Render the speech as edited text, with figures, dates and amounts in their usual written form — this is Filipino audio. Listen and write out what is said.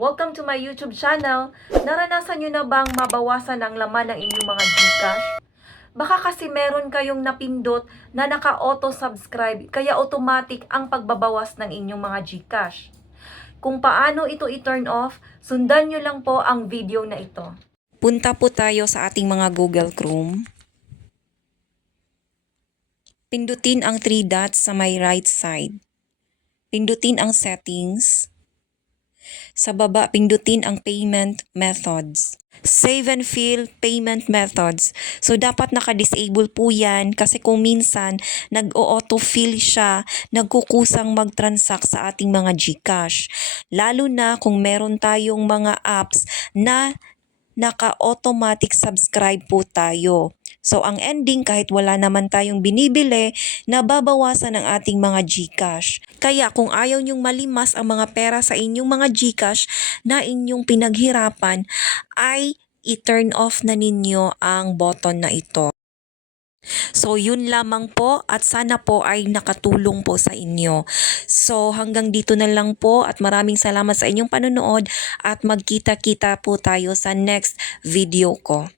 Welcome to my YouTube channel. Naranasan nyo na bang mabawasan ang laman ng inyong mga GCash? Baka kasi meron kayong napindot na naka-auto subscribe kaya automatic ang pagbabawas ng inyong mga GCash. Kung paano ito i-turn off, sundan nyo lang po ang video na ito. Punta po tayo sa ating mga Google Chrome. Pindutin ang 3 dots sa may right side. Pindutin ang settings. Sa baba, pindutin ang payment methods. Save and fill payment methods. So, dapat naka-disable po yan kasi kung minsan nag-auto-fill siya, nagkukusang mag-transact sa ating mga GCash. Lalo na kung meron tayong mga apps na naka-automatic subscribe po tayo. So, ang ending, kahit wala naman tayong binibili, nababawasan ang ating mga GCash. Kaya kung ayaw nyong malimas ang mga pera sa inyong mga GCash na inyong pinaghirapan, ay i-turn off na ninyo ang button na ito. So, yun lamang po at sana po ay nakatulong po sa inyo. So, hanggang dito na lang po at maraming salamat sa inyong panonood at magkita-kita po tayo sa next video ko.